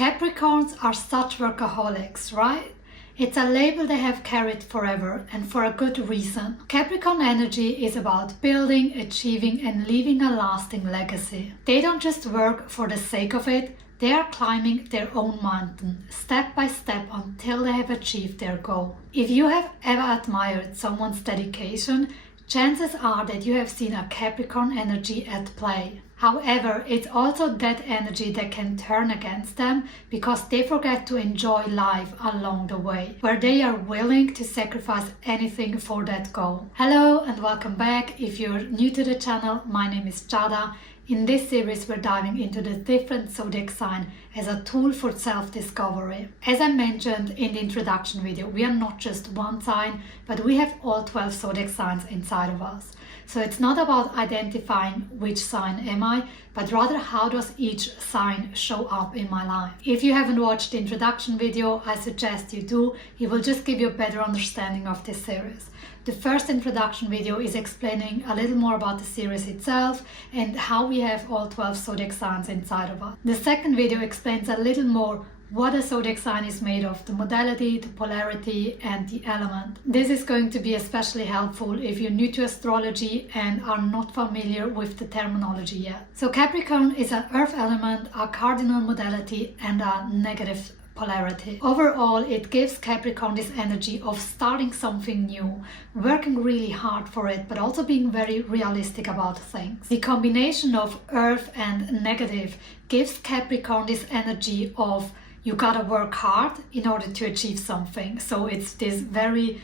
Capricorns are such workaholics, right? It's a label they have carried forever and for a good reason. Capricorn energy is about building, achieving and leaving a lasting legacy. They don't just work for the sake of it, they are climbing their own mountain, step by step until they have achieved their goal. If you have ever admired someone's dedication, chances are that you have seen a Capricorn energy at play. However, it's also that energy that can turn against them because they forget to enjoy life along the way, where they are willing to sacrifice anything for that goal. Hello and welcome back. If you're new to the channel, my name is Jada. In this series, we're diving into the different zodiac sign as a tool for self-discovery. As I mentioned in the introduction video, we are not just one sign, but we have all 12 zodiac signs inside of us. So it's not about identifying which sign am I, but rather how does each sign show up in my life. If you haven't watched the introduction video, I suggest you do. It will just give you a better understanding of this series. The first introduction video is explaining a little more about the series itself and how we have all 12 zodiac signs inside of us. The second video explains a little more what a zodiac sign is made of, the modality, the polarity and the element. This is going to be especially helpful if you're new to astrology and are not familiar with the terminology yet. So Capricorn is an earth element, a cardinal modality and a negative polarity. Overall, it gives Capricorn this energy of starting something new, working really hard for it, but also being very realistic about things. The combination of earth and negative gives Capricorn this energy of you gotta work hard in order to achieve something. So it's this very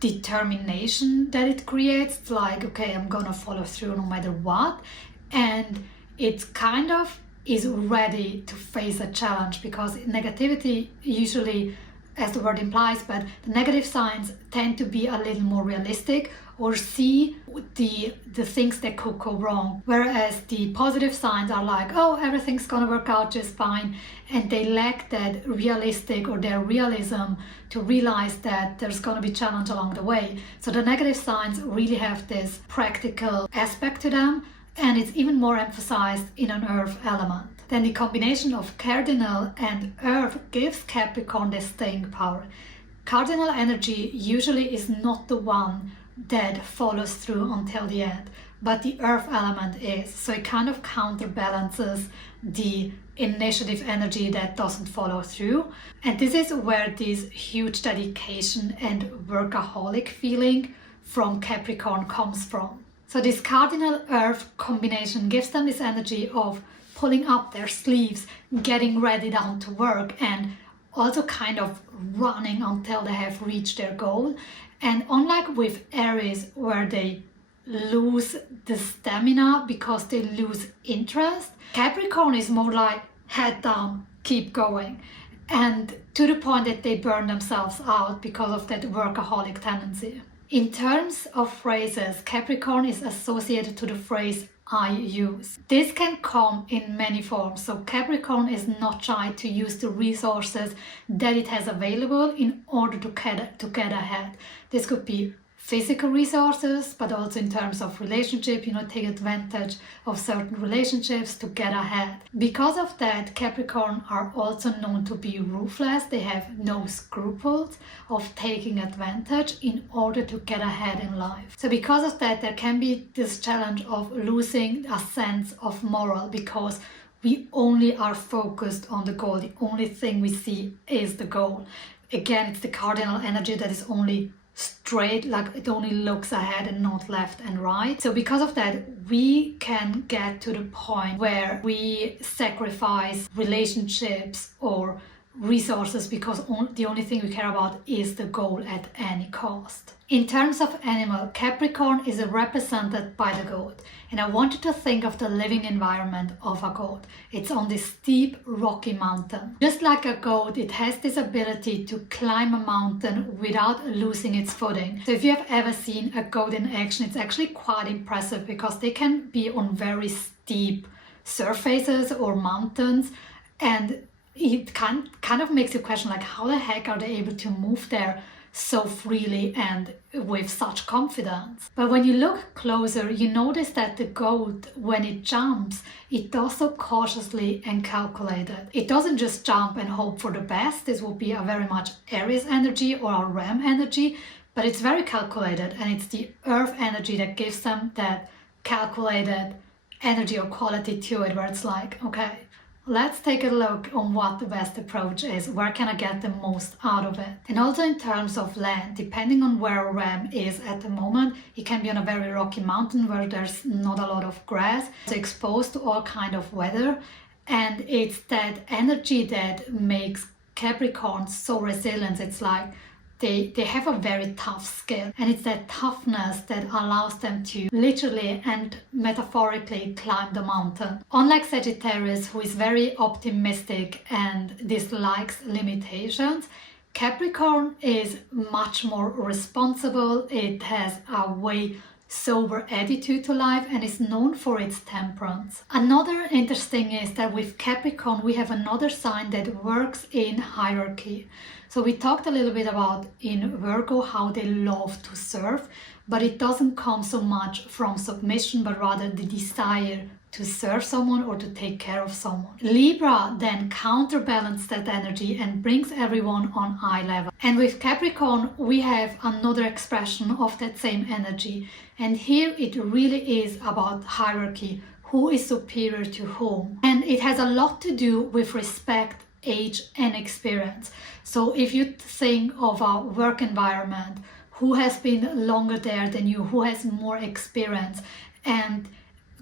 determination that it creates. It's like, okay, I'm gonna follow through no matter what. And it's kind of is ready to face a challenge because negativity usually, as the word implies, but the negative signs tend to be a little more realistic or see the things that could go wrong, whereas the positive signs are like, oh, everything's gonna work out just fine, and they lack that realistic or their realism to realize that there's gonna be challenge along the way. So the negative signs really have this practical aspect to them, and it's even more emphasized in an earth element. Then the combination of cardinal and earth gives Capricorn this staying power. Cardinal energy usually is not the one that follows through until the end, but the earth element is. So it kind of counterbalances the initiative energy that doesn't follow through. And this is where this huge dedication and workaholic feeling from Capricorn comes from. So this cardinal earth combination gives them this energy of pulling up their sleeves, getting ready down to work, and also kind of running until they have reached their goal. And unlike with Aries, where they lose the stamina because they lose interest, Capricorn is more like head down, keep going. And to the point that they burn themselves out because of that workaholic tendency. In terms of phrases, Capricorn is associated to the phrase I use. This can come in many forms, so Capricorn is not shy to use the resources that it has available in order to get ahead. This could be physical resources, but also in terms of relationship, take advantage of certain relationships to get ahead. Because of that, Capricorn are also known to be ruthless. They have no scruples of taking advantage in order to get ahead in life. So because of that, there can be this challenge of losing a sense of moral because we only are focused on the goal. The only thing we see is the goal. Again, it's the cardinal energy that is only straight, like it only looks ahead and not left and right. So because of that, we can get to the point where we sacrifice relationships or resources because the only thing we care about is the goal at any cost. In terms of animal, Capricorn is represented by the goat, and I want you to think of the living environment of a goat. It's on this steep rocky mountain. Just like a goat, it has this ability to climb a mountain without losing its footing. So if you have ever seen a goat in action, it's actually quite impressive because they can be on very steep surfaces or mountains, and it kind of makes you question, like, how the heck are they able to move there so freely and with such confidence. But when you look closer, you notice that the goat, when it jumps, it does so cautiously and calculated. It doesn't just jump and hope for the best. This would be a very much Aries energy or a Ram energy, but it's very calculated, and it's the earth energy that gives them that calculated energy or quality to it, where it's like, okay, let's take a look on what the best approach is. Where can I get the most out of it? And also in terms of land, depending on where a ram is at the moment, it can be on a very rocky mountain where there's not a lot of grass. It's exposed to all kind of weather. And it's that energy that makes Capricorns so resilient. It's like they have a very tough skin, and it's that toughness that allows them to literally and metaphorically climb the mountain. Unlike Sagittarius, who is very optimistic and dislikes limitations, Capricorn is much more responsible. It has a way sober attitude to life and is known for its temperance. Another interesting is that with Capricorn we have another sign that works in hierarchy. So we talked a little bit about in Virgo how they love to serve, but it doesn't come so much from submission, but rather the desire to serve someone or to take care of someone. Libra then counterbalances that energy and brings everyone on eye level. And with Capricorn, we have another expression of that same energy. And here it really is about hierarchy, who is superior to whom. And it has a lot to do with respect, age, and experience. So if you think of a work environment, who has been longer there than you, who has more experience, and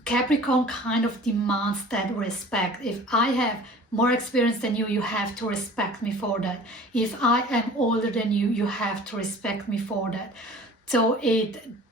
Capricorn kind of demands that respect. If I have more experience than you, you have to respect me for that. If I am older than you, you have to respect me for that. So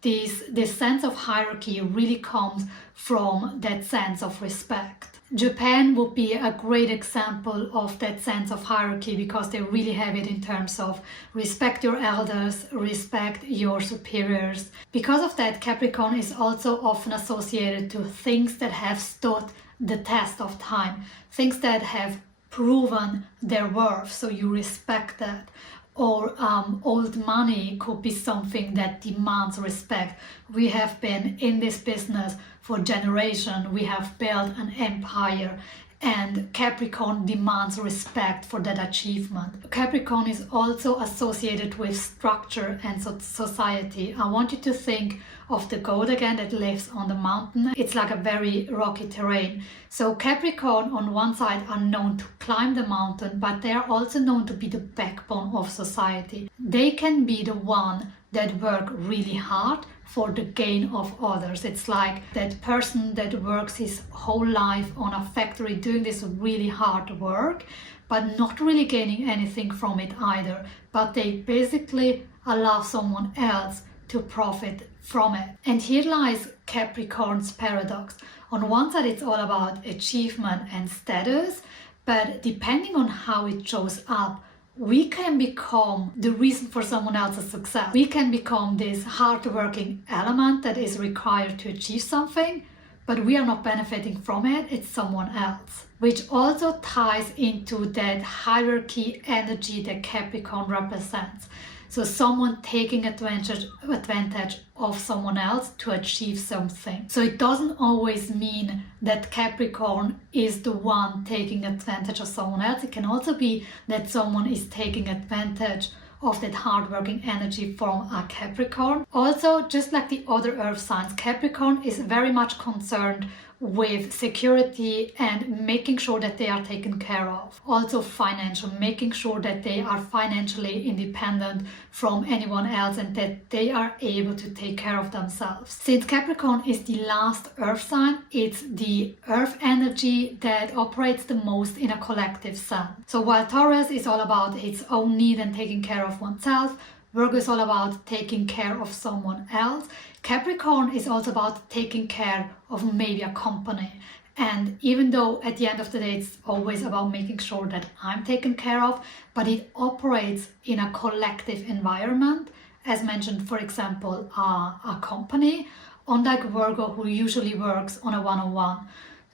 this sense of hierarchy really comes from that sense of respect. Japan would be a great example of that sense of hierarchy because they really have it in terms of respect your elders, respect your superiors. Because of that, Capricorn is also often associated to things that have stood the test of time, things that have proven their worth, so you respect that. Or old money could be something that demands respect. We have been in this business for generations. We have built an empire, and Capricorn demands respect for that achievement. Capricorn is also associated with structure and society. I want you to think of the goat again that lives on the mountain. It's like a very rocky terrain. So Capricorn on one side are known to climb the mountain, but they are also known to be the backbone of society. They can be the one that work really hard for the gain of others. It's like that person that works his whole life on a factory doing this really hard work, but not really gaining anything from it either. But they basically allow someone else to profit from it. And here lies Capricorn's paradox. On one side, it's all about achievement and status, but depending on how it shows up, we can become the reason for someone else's success. We can become this hardworking element that is required to achieve something, but we are not benefiting from it, it's someone else. Which also ties into that hierarchy energy that Capricorn represents. So someone taking advantage of someone else to achieve something. So it doesn't always mean that Capricorn is the one taking advantage of someone else. It can also be that someone is taking advantage of that hardworking energy from a Capricorn. Also, just like the other earth signs, Capricorn is very much concerned with security and making sure that they are taken care of. Also financial, making sure that they are financially independent from anyone else and that they are able to take care of themselves. Since Capricorn is the last earth sign, it's the earth energy that operates the most in a collective sense. So while Taurus is all about its own need and taking care of oneself, Virgo is all about taking care of someone else. Capricorn is also about taking care of maybe a company. And even though at the end of the day it's always about making sure that I'm taken care of, but it operates in a collective environment. As mentioned, for example, a company, unlike Virgo who usually works on a one-on-one.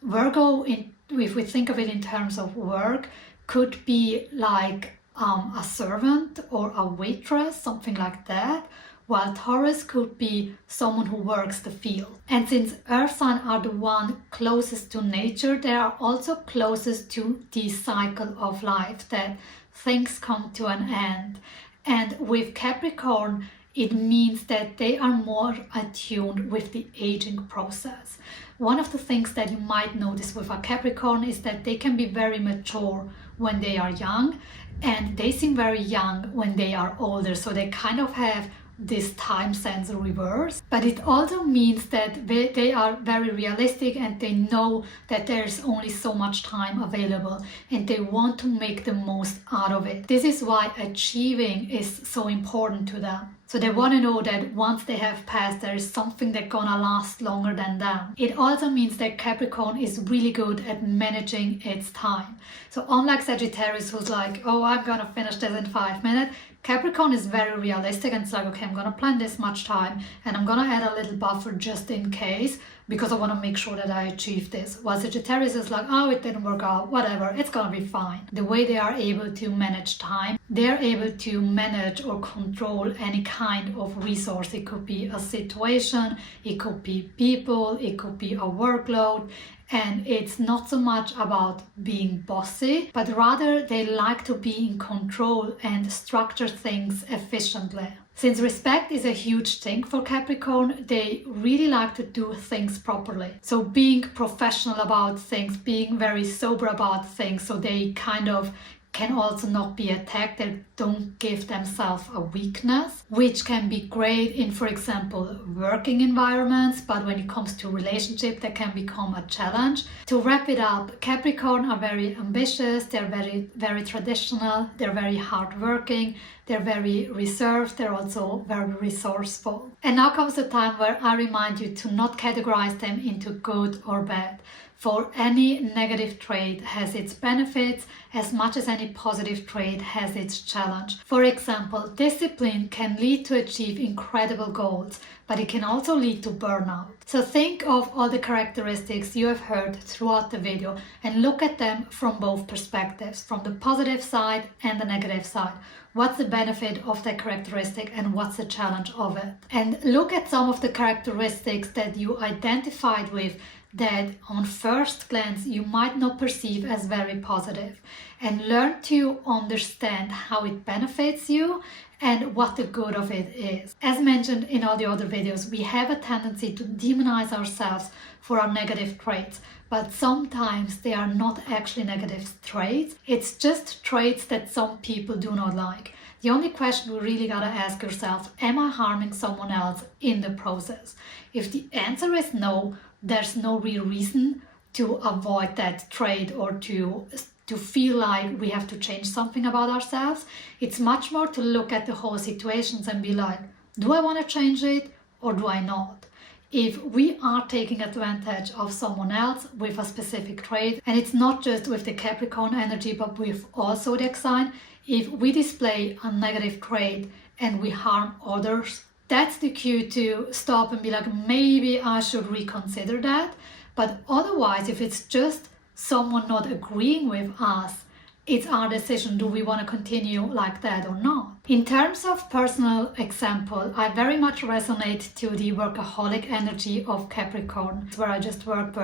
Virgo, if we think of it in terms of work, could be like a servant or a waitress, something like that, while Taurus could be someone who works the field. And since earth signs are the one closest to nature, they are also closest to the cycle of life, that things come to an end. And with Capricorn, it means that they are more attuned with the aging process. One of the things that you might notice with a Capricorn is that they can be very mature when they are young, and they seem very young when they are older. So they kind of have this time sense reverse, but it also means that they are very realistic, and they know that there's only so much time available, and they want to make the most out of it. This is why achieving is so important to them. So they want to know that once they have passed, there is something that's gonna last longer than them. It also means that Capricorn is really good at managing its time. So unlike Sagittarius, who's like, oh, I'm gonna finish this in 5 minutes, Capricorn is very realistic, and it's like, okay, I'm gonna plan this much time, and I'm gonna add a little buffer just in case, because I want to make sure that I achieve this. While Sagittarius is like, oh, it didn't work out, whatever, it's gonna be fine. The way they are able to manage time, they're able to manage or control any kind of resource. It could be a situation, it could be people, it could be a workload. And it's not so much about being bossy, but rather they like to be in control and structure things efficiently. Since respect is a huge thing for Capricorn, they really like to do things properly. So being professional about things, being very sober about things, so they kind of can also not be attacked. They don't give themselves a weakness, which can be great in, for example, working environments, but when it comes to relationship, that can become a challenge. To wrap it up, Capricorn are very ambitious, they're very traditional, they're very hardworking, they're very reserved, they're also very resourceful. And now comes the time where I remind you to not categorize them into good or bad. For any negative trait has its benefits as much as any positive trait has its challenge. For example, discipline can lead to achieve incredible goals, but it can also lead to burnout. So think of all the characteristics you have heard throughout the video and look at them from both perspectives, from the positive side and the negative side. What's the benefit of that characteristic and what's the challenge of it? And look at some of the characteristics that you identified with that on first glance you might not perceive as very positive, and learn to understand how it benefits you and what the good of it is. As mentioned in all the other videos, we have a tendency to demonize ourselves for our negative traits, but sometimes they are not actually negative traits. It's just traits that some people do not like. The only question we really gotta ask ourselves, am I harming someone else in the process? If the answer is no, there's no real reason to avoid that trait or to feel like we have to change something about ourselves. It's much more to look at the whole situations and be like, do I want to change it or do I not? If we are taking advantage of someone else with a specific trait, and it's not just with the Capricorn energy but with all zodiac sign, if we display a negative trait and we harm others, that's the cue to stop and be like, maybe I should reconsider that. But otherwise, if it's just someone not agreeing with us, it's our decision. Do we want to continue like that or not? In terms of personal example, I very much resonate to the workaholic energy of Capricorn, where I just work,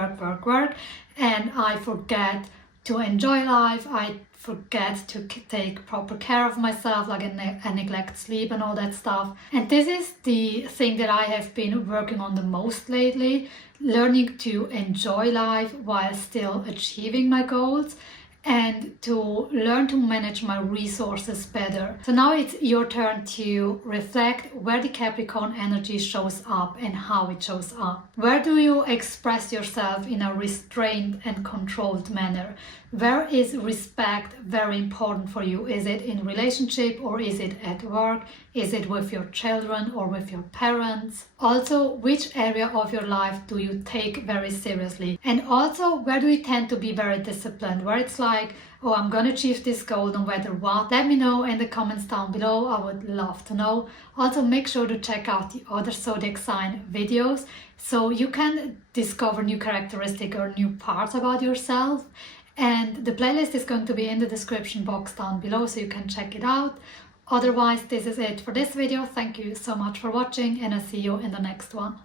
and I forget to enjoy life. I forget to take proper care of myself, like I neglect sleep and all that stuff. And this is the thing that I have been working on the most lately, learning to enjoy life while still achieving my goals, and to learn to manage my resources better. So now it's your turn to reflect where the Capricorn energy shows up and how it shows up. Where do you express yourself in a restrained and controlled manner? Where is respect very important for you? Is it in relationship or is it at work? Is it with your children or with your parents? Also, which area of your life do you take very seriously? And also, where do you tend to be very disciplined? Where it's like, oh, I'm gonna achieve this goal no matter what. Let me know in the comments down below. I would love to know. Also, make sure to check out the other zodiac sign videos so you can discover new characteristics or new parts about yourself. And the playlist is going to be in the description box down below, so you can check it out. Otherwise, this is it for this video. Thank you so much for watching, and I'll see you in the next one.